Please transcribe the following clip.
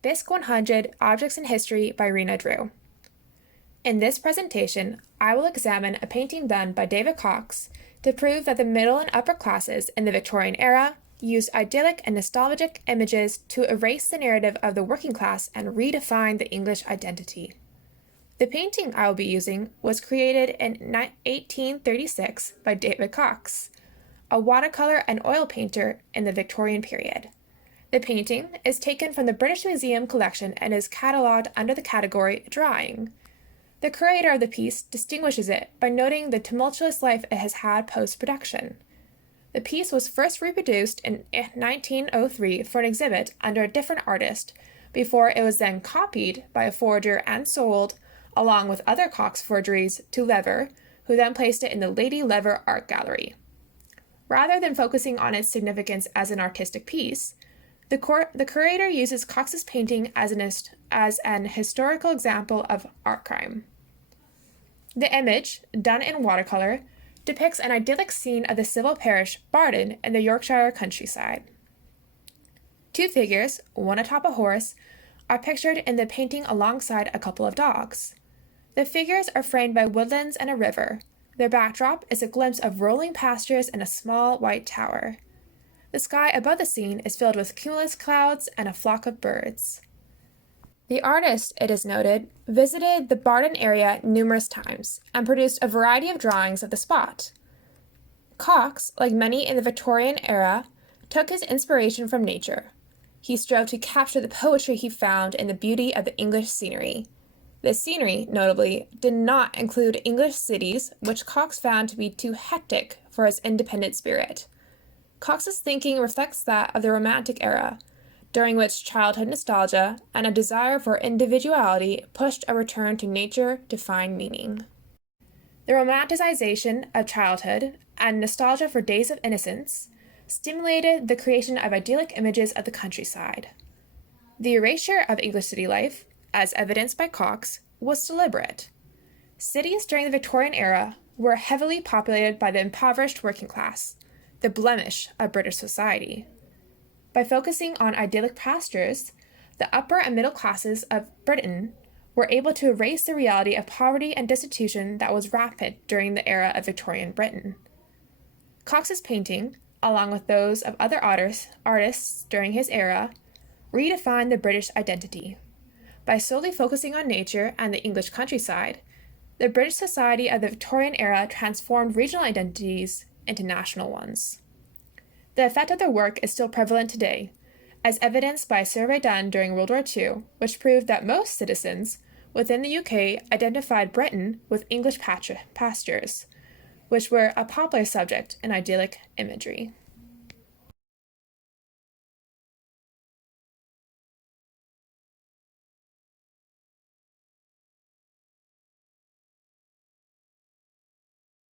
Bisc 100 Objects in History by Reena. In this presentation, I will examine a painting done by David Cox to prove that the middle and upper classes in the Victorian era used idyllic and nostalgic images to erase the narrative of the working class and redefine the English identity. The painting I will be using was created in 1836 by David Cox, a watercolor and oil painter in the Victorian period. The painting is taken from the British Museum collection and is catalogued under the category Drawing. The curator of the piece distinguishes it by noting the tumultuous life it has had post-production. The piece was first reproduced in 1903 for an exhibit under a different artist, before it was then copied by a forger and sold, along with other Cox forgeries, to Lever, who then placed it in the Lady Lever Art Gallery. Rather than focusing on its significance as an artistic piece, the curator uses Cox's painting as an historical example of art crime. The image, done in watercolor, depicts an idyllic scene of the civil parish Barton in the Yorkshire countryside. Two figures, one atop a horse, are pictured in the painting alongside a couple of dogs. The figures are framed by woodlands and a river. Their backdrop is a glimpse of rolling pastures and a small white tower. The sky above the scene is filled with cumulus clouds and a flock of birds. The artist, it is noted, visited the Barton area numerous times and produced a variety of drawings of the spot. Cox, like many in the Victorian era, took his inspiration from nature. He strove to capture the poetry he found in the beauty of the English scenery. This scenery, notably, did not include English cities, which Cox found to be too hectic for his independent spirit. Cox's thinking reflects that of the Romantic era, during which childhood nostalgia and a desire for individuality pushed a return to nature to find meaning. The romanticization of childhood and nostalgia for days of innocence stimulated the creation of idyllic images of the countryside. The erasure of English city life, as evidenced by Cox, was deliberate. Cities during the Victorian era were heavily populated by the impoverished working class, the blemish of British society. By focusing on idyllic pastures, the upper and middle classes of Britain were able to erase the reality of poverty and destitution that was rampant during the era of Victorian Britain. Cox's painting, along with those of other artists during his era, redefined the British identity. By solely focusing on nature and the English countryside, the British society of the Victorian era transformed regional identities into national ones. The effect of their work is still prevalent today, as evidenced by a survey done during World War II, which proved that most citizens within the UK identified Britain with English pastures, which were a popular subject in idyllic imagery.